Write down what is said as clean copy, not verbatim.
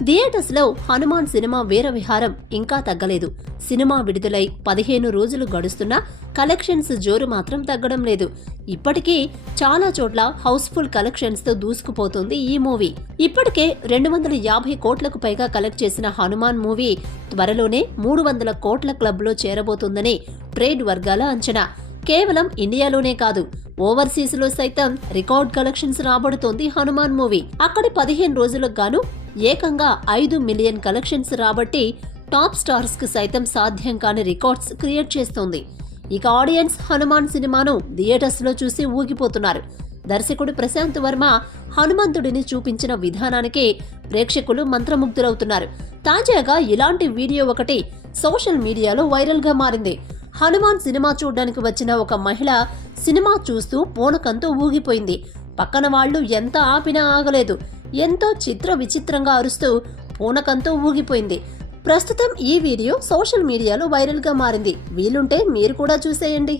Theatres లో Hanuman cinema వీర విహారం ఇంకా తగ్గలేదు. సినిమా విడుదలై 15 రోజులు గడుస్తున్నా కలెక్షన్స్ జోరు మాత్రం తగ్గడం లేదు. ఇప్పటికీ చాలా చోట్ల హౌస్ఫుల్ కలెక్షన్స్ తో దూసుకుపోతుంది ఈ మూవీ. ఇప్పటికే 250 కోట్లకు పైగా కలెక్ట్ చేసిన హనుమాన్ మూవీ త్వరలోనే 300 కోట్ల క్లబ్ లో చేరబోతుందని ట్రేడ్ వర్గాల అంచనా. కేవలం ఇండియాలోనే కాదు, ఓవర్సీస్ లో సైతం రికార్డ్ కలెక్షన్స్ రాబడుతోంది హనుమాన్ మూవీ. అక్కడి 15 రోజులకు గాను ఏకంగా 5 మిలియన్ కలెక్షన్స్ రాబట్టి టాప్ స్టార్స్ కు సైతం సాధ్యం కాని రికార్డ్స్ క్రియేట్ చేస్తోంది. ఇక ఆడియన్స్ హనుమాన్ సినిమాను థియేటర్స్ లో చూసి ఊగిపోతున్నారు. దర్శకుడు ప్రశాంత్ వర్మ హనుమంతుడిని చూపించిన విధానానికి ప్రేక్షకులు మంత్రముగ్ధులవుతున్నారు. తాజాగా ఇలాంటి వీడియో ఒకటి సోషల్ మీడియాలో వైరల్ గా మారింది. హనుమాన్ సినిమా చూడ్డానికి వచ్చిన ఒక మహిళ సినిమా చూస్తూ పూనకంతో ఊగిపోయింది. పక్కన వాళ్లు ఎంత ఆపినా ఆగలేదు. ఎంతో విచిత్రంగా అరుస్తూ పూనకంతో ఊగిపోయింది. ప్రస్తుతం ఈ వీడియో సోషల్ మీడియాలో వైరల్ గా మారింది. వీలుంటే మీరు కూడా చూసేయండి.